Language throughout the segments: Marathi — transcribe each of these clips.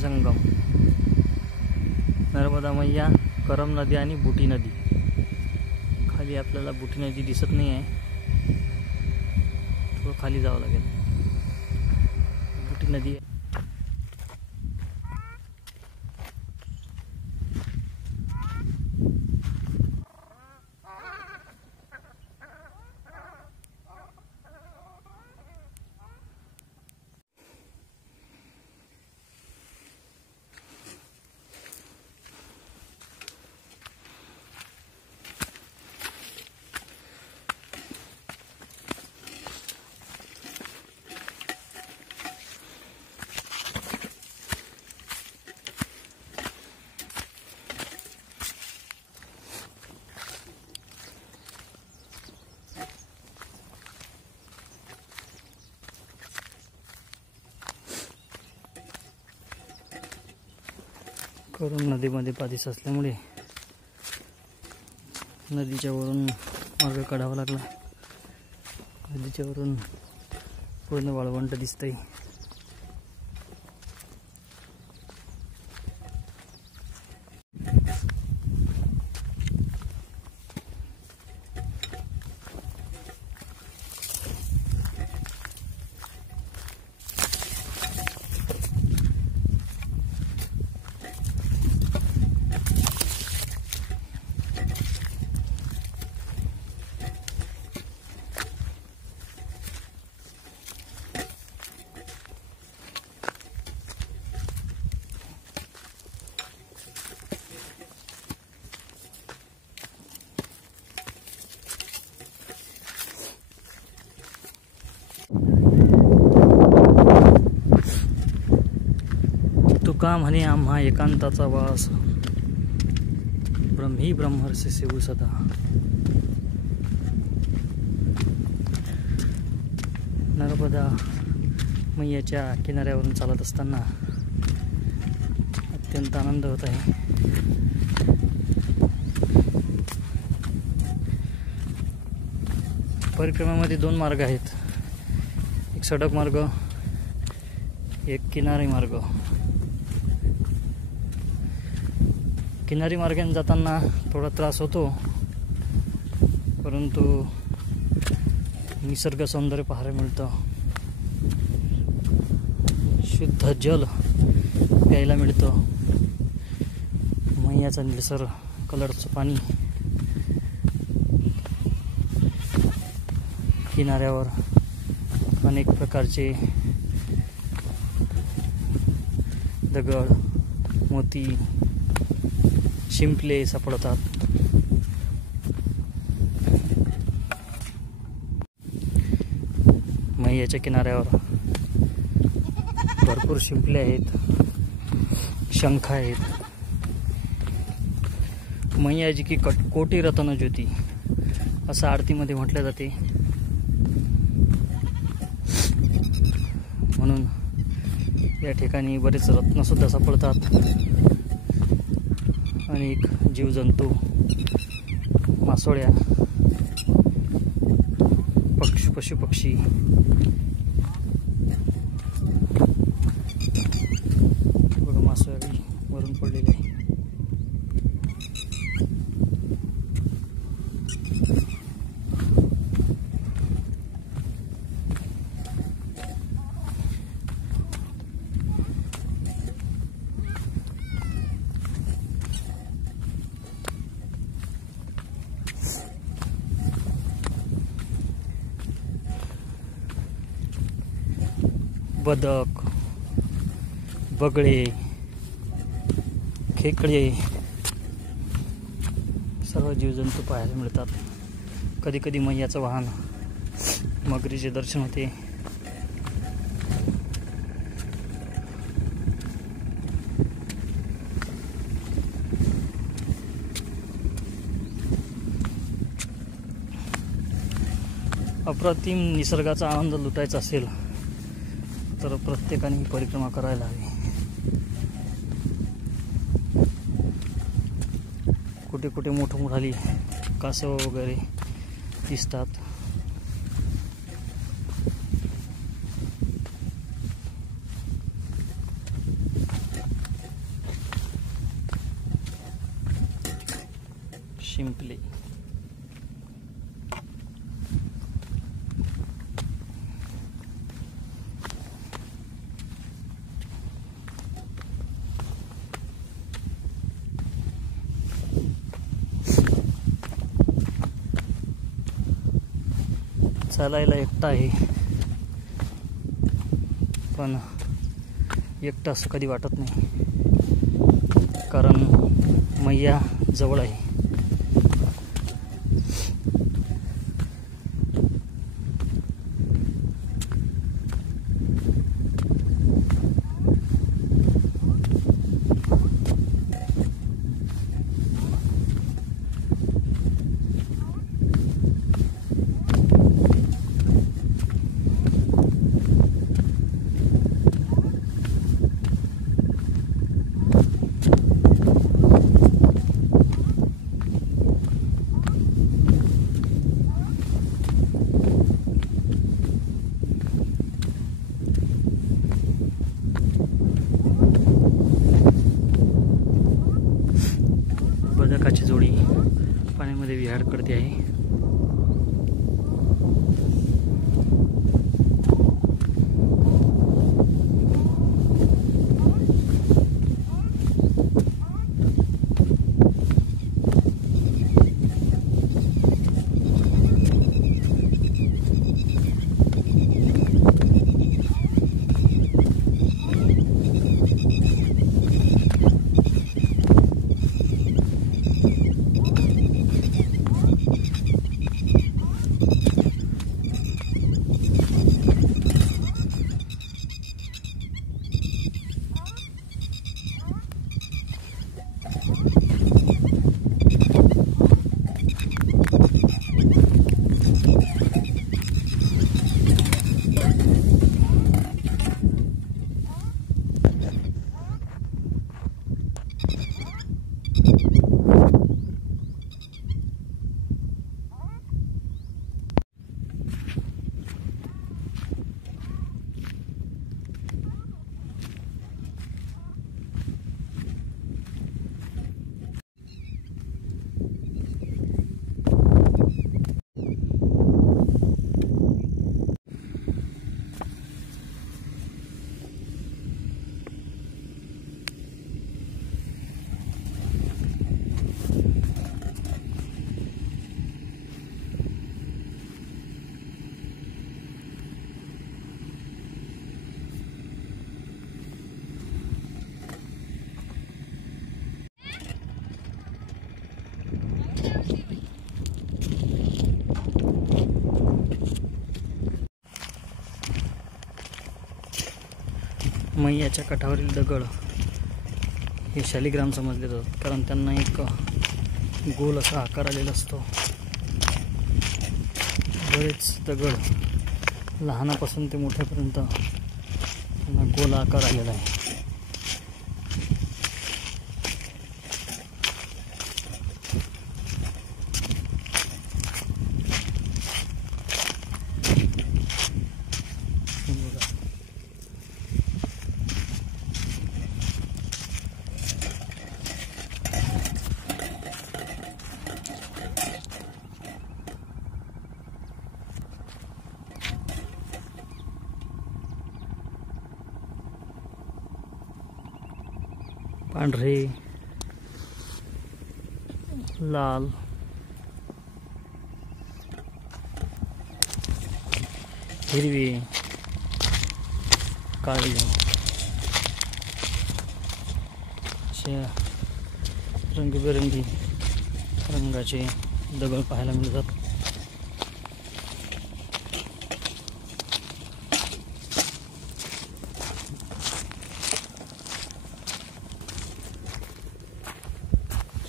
संगम, नर्मदा मैया, करम नदी आणि बुटी नदी। खाली आपल्याला बुटी नदी दिसत नाही आहे, थोडं खाली जावं लागेल। बुटी नदी करम नदीमध्ये पाणी साचल्यामुळे नदीच्या वरून मार्ग काढावा लागला। नदीच्या वरून पूर्ण वाळवंट दिसतंय। तुका म्हणे आम्हा एकांताचा वास, ब्रह्मी ब्रह्मर्षी सेवू सदा। नर्मदा मैयाच्या किनाऱ्यावरून चालत असताना अत्यंत आनंद होत आहे। परिक्रमामध्ये दोन मार्ग आहेत, एक सडक मार्ग, एक किनारी मार्ग। किनारी मार्गाने जाताना थोडा त्रास होतो, परंतु निसर्ग सौंदर्य पाहायला मिळतं, शुद्ध जल प्यायला मिळतं, मैयाचं निळसर कलरचं पाणी किनाऱ्यावर अनेक प्रकारचे दगड, मोती, शिंपले सापडतात। मैयाच्या किनाऱ्यावर भरपूर शिंपले आहेत, शंख आहेत। मैयाजी की कोटी रत्न ज्योती असं आरतीमध्ये म्हटले जाते, म्हणून या ठिकाणी बरेच रत्न सुद्धा सापडतात। अनेक जीवजंतू, मासोळ्या, पशुपक्षी बघा, मासोळी वरून पडलेली आहे। बदक, बगळे, खेकडे सर्व जीवजंतू पाहायला मिळतात। कधी कधी मैयाचं वाहन मगरीचे दर्शन होते। अप्रतिम निसर्गाचा आनंद लुटायचा असेल तर प्रत्येकाने परिक्रमा करायला हवी। कुठे कुठे मोठमोठाली कासव वगैरे दिसतात। शिंपले. चालायला एकटा आहे, पण एकटा असं कधी वाटत नाही, कारण मैया जवळ आहे. बदकाची जोडी पाण्यामध्ये विहार करते आहे. मैयाच्या काठावरील दगड हे शालिग्राम समजले जातात, कारण त्यांना एक गोल असा आकार आलेला असतो. बरेच दगड लहानापासून ते मोठ्यापर्यंत त्यांना गोल आकार आलेला आहे. पांढरे, लाल, हिरवे, काळे अशा रंगीबेरंगी रंगाचे दगड पाहायला मिळतात.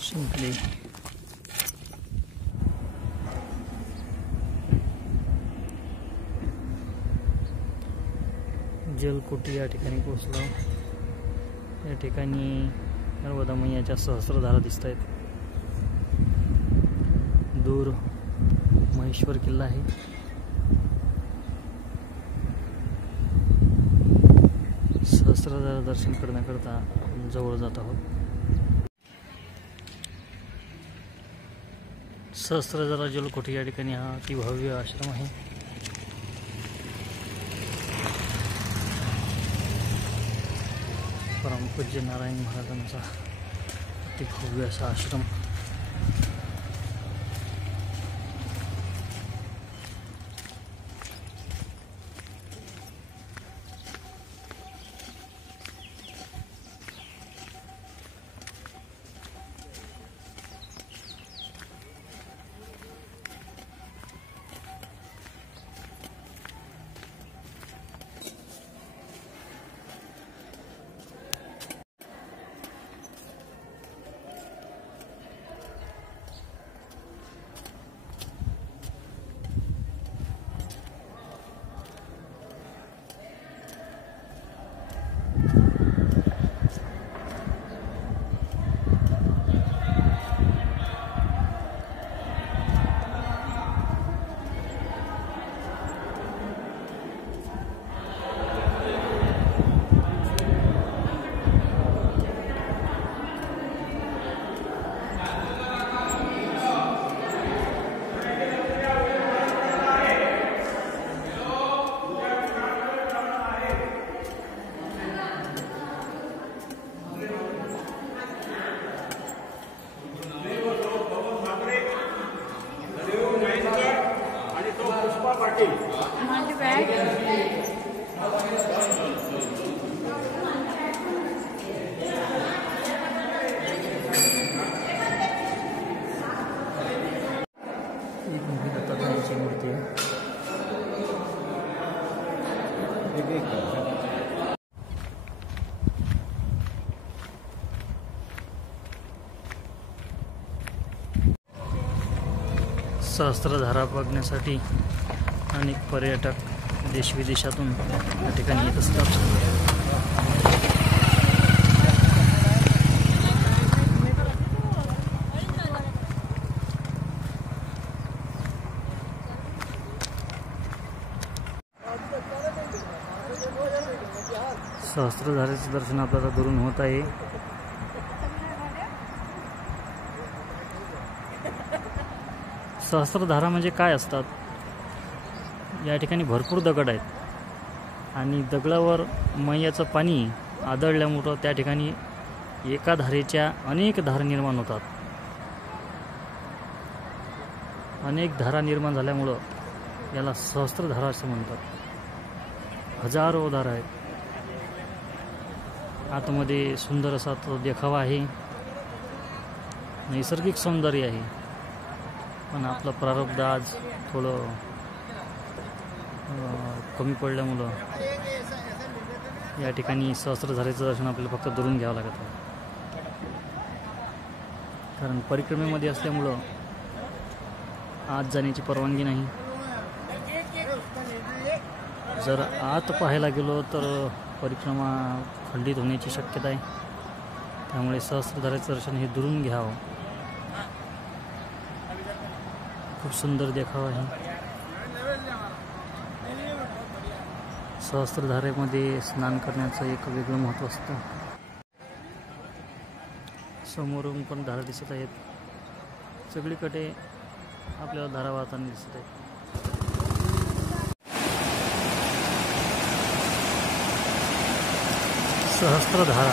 शिंपले जलकोटी या ठिकाणी पोहोचलो. या ठिकाणी नर्मदा मैयाच्या सहस्रधारा दिसत आहेत. दूर महेश्वर किल्ला आहे. सहस्रधारा दर्शन करण्याकरता जवळ जात आहोत. सहस्त्रधारा जलकोटी या ठिकाणी हा अति भव्य आश्रम आहे. परमपूज्य नारायण महाराजांचा अति भव्य असा आश्रम. मूर्ति है. सहस्त्रधारा बघण्यासाठी अनेक पर्यटक देशविदेशातून या ठिकाणी येत असतात. सहस्त्रधारेचं दर्शन आपल्याला दुरून होत आहे. सहस्त्रधारा म्हणजे काय असतात? या ठिकाणी भरपूर दगड आहेत आणि दगडावर मैयाचं पाणी आदळल्यामुळं त्या ठिकाणी एका धारेच्या अनेक धारा निर्माण होतात. अनेक धारा निर्माण झाल्यामुळं याला सहस्त्रधारा असं म्हणतात. हजारो धारा आहेत. आतमध्ये सुंदर असा तो देखावा आहे. नैसर्गिक सौंदर्य आहे. पण आपलं प्रारब्ध आज थोडं कमी पडल्यामुळं या ठिकाणी सहस्त्रधारेचं दर्शन आपल्याला फक्त दुरून घ्यावं लागत आहे. कारण परिक्रमेमध्ये असल्यामुळं आत जाण्याची परवानगी नाही. जर आत पाहायला गेलो तर परिक्रमा खंडित होण्याची शक्यता आहे. त्यामुळे सहस्त्रधारेचं दर्शन हे दुरून घ्यावं. खूप सुंदर देखावा आहे. सहस्त्रधारेमध्ये स्नान करण्याचं एक वेगळं महत्त्व असतं. समोरून पण धारा दिसत आहेत. सगळीकडे आपल्याला धारा वाहताना दिसत आहेत. सहस्त्रधारा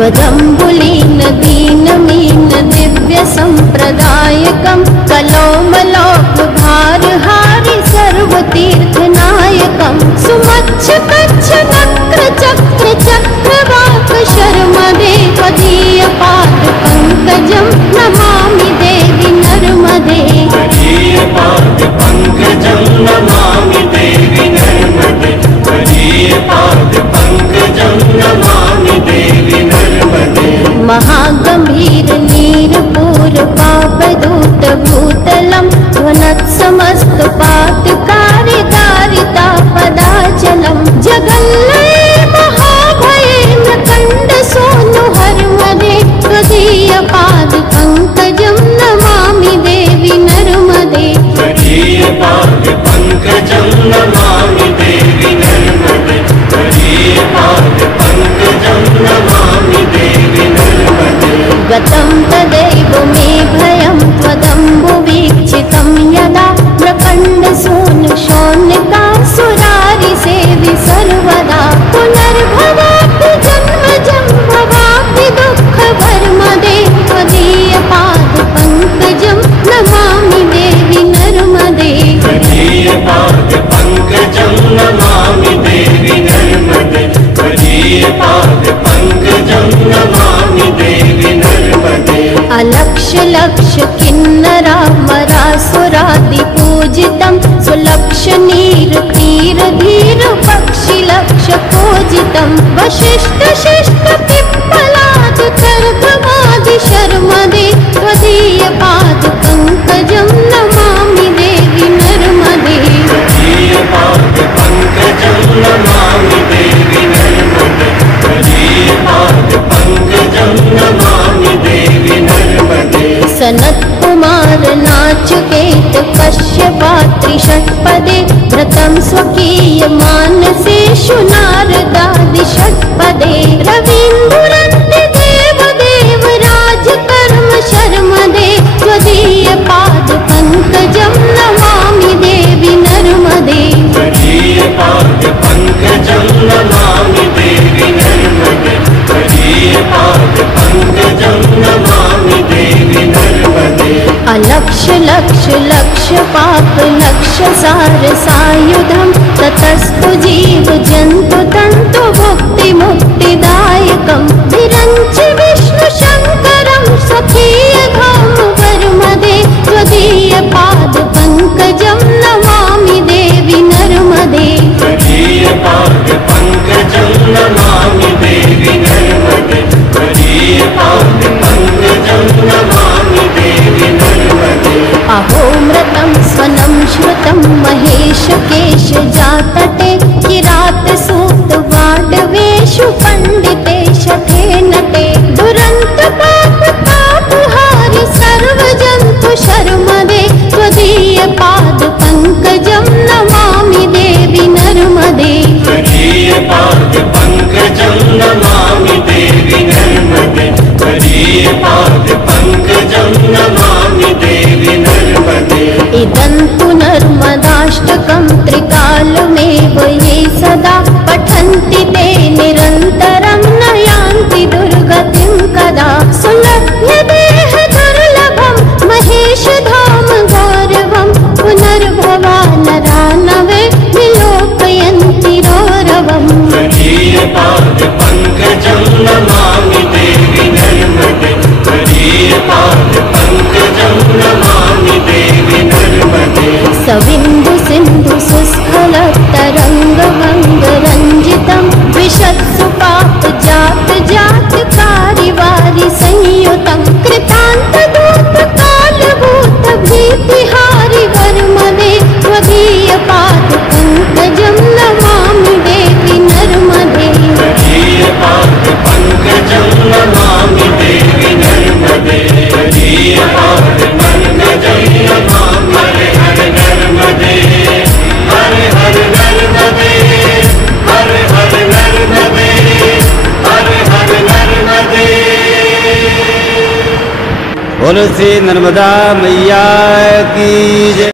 त्वदम्बुलीन दीनमीन दिव्य सम्प्रदायकं कलोमलोकभारहारि सर्वतीर्थनायकं सुमच्छ कच्छ नक्र चक्र चक्रवाक शर्मदे त्वदीय पाद पंकजं नमामि देवि नर्मदे। त्वदीय पाद पंकजं नमामि देवि नर्मदे। त्वदीय पाद पंकजं नमामि देवि नर्मदे। महागंभीर नीरपूर पापदूत भूतलं ध्वनत्समस्त पातकारि दारिता पदाचलं जगल्लये महाभये नकण्ड सोनु हर्मदे त्वदीय पाद पंकजं नमामि देवि नर्मदे। त्वदीय पाद पंकजं नमामि देवि नर्मदे। त्वदीय पाद पंकजं नमामि देवि नर्मदे। गतं तदैव मे भयं त्वदम्बुवीक्षितं यदा प्रकण्डसूनुशौनकासुरारिसेवि सर्वदा पुनर्भवापि जन्मजं भवापि दुःखभर्मदे त्वदीय पाद पंकजं नमामि देवि नर्मदे। त्वदीय पाद पंकजं नमामि देवि नर्मदे। त्वदीय पाद पंकजं नमामि देवि नर्मदे। अलक्ष लक्ष किन्नरामरासुरादि पूजितं सुलक्ष नीर तीर धीर पक्षि लक्ष पूजितं वशिष्ठ शिष्ट पिप्पलाद कर्कमादि शर्मदे त्वदीय पाद पंकजं नमामि देवि नर्मदे। त्वदीय पाद पंकजं नमामि देवि नर्मदे। त्वदीय पाद पंकजं नमामि देवि नर्मदे। सनत्कुमार नाचिकेत कश्यपात्रि षट्पदे व्रतं स्वकीय मानसेषु नारदादि षट्पदे रवीन्द्रन्ते देवदेव राजकर्म शर्मदे त्वदीय पाद पंकजं नमामि देवि नर्मदे। त्वदीय पाद पंकजं नमामि देवि नर्मदे। त्वदीय पाद पंकजं नमामि देवि नर्मदे। अलक्ष लक्ष लक्ष पाप लक्ष सार सायुधं ततस्तु जीव जन्तु तन्तु भुक्ति मुक्तिदायकं विरञ्च विष्णु शङ्करं स्वकीय धाम वर्मदे त्वदीय पाद पंकजं नमामि देवि नर्मदे। त्वदीय पाद पंकजं नमामि देवि नर्मदे। त्वदीय पाद पंकजं नमामि देवि नर्मदे। अहोमृतं स्वनं श्रुतं महेश केश जातटे किरात सूत वाडवेषु पंडिते शठे नटे दुरंत पाप तापहारि सर्वजन्तु शर्मदे त्वदीय पाद पंकजं नमामि देवि नर्मदे। त्वदीय पाद पंकजं नमामि देवि नर्मदे। त्वदीय पाद पंकजं नमामि देवि नर्मदे। इदं तु नर्मदाष्टकं त्रिकालमेव ये सदा पठन्ति ते निरन्तरं न यान्ति दुर्गतिं कदा सुलभ्य देह दुर्लभं महेश धाम गौरवं पुनर्भवा नरा नवे विलोकयन्ति रौरवम्। त्वदीय पाद पंकजं नमामि देवि नर्मदे। त्वदीय पाद पंकजं नमामि देवि नर्मदे। सविन्दु सिन्धु सुस्खल तरंग भंग रंजितं विशत्सु पाप जात जात कारिवारि संयुतं कृतांत दूत कालभूत भीतिहारि वर्मदे त्वदीय पाद पंकजं नमामि देवि नर्मदे। त्वदीय पाद पंकजं नमामि देवि नर्मदे। त्वदीय पाद पंकजं नमामि हर नर्मदे। हर हर नर्मदे। हर हर नर्मदे। हर हर नर्मदे। बोलो श्री नर्मदा मैया की जय।